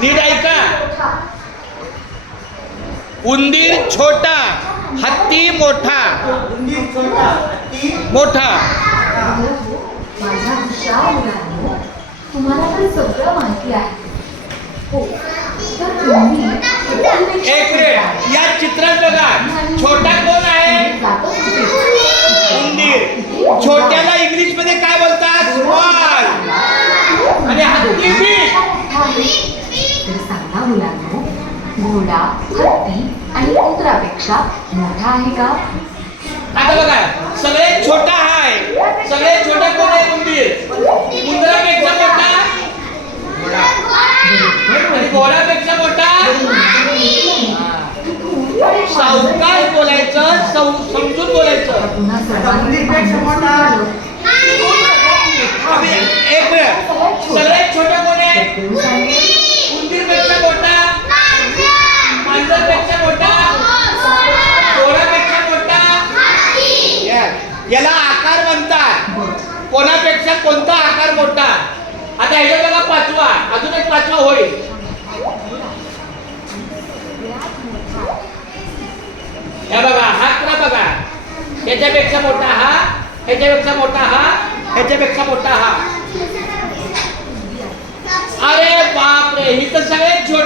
नीट ऐका. उंदीर छोटा, हत्ती मोठा. उंदीर छोटा, हत्ती मोठा. माझ्या हुशार मुलांनो, तुम्हाला तर सगळं माहिती आहे. हो, तर तुम्ही एक मिनिट, या चित्रात बघा, छोटा कोण आहे? उंदीर. छोट्याला इंग्लिश मध्ये काय बोलतात? स्मॉल. आणि हत्ती बिग. तर सांगा मुलांनो, घोडा हत्ती आणि उंदरापेक्षा मोठा आहे का? आता बघा, सगळ्यात छोटा आहे. सगळ्यात छोटा कोण आहे? उंदीर. उंदरापेक्षा मोठा आणि घोड्यापेक्षा मोठा. सावकाश बोलायचं, समजून बोलायचं. पुन्हा उंदीरपेक्षा मोठा. एक मिनिट, सगळ्यात छोटा कोण आहे? उंदीरपेक्षा मोठा, मांजरपेक्षा मोठा, घोड्यापेक्षा मोठा. याला आकार म्हणतात. कोणापेक्षा कोणता आकार मोठा? आता ह्याच्या बघा पाचवा, अजून एक पाचवा होईल. हे बघा, हा कडा बघा, ह्याच्यापेक्षा मोठा हा, ह्याच्यापेक्षा मोठा हा, ह्याच्यापेक्षा मोठा हा. अरे बापरे, ही तर सगळ्यात छोटी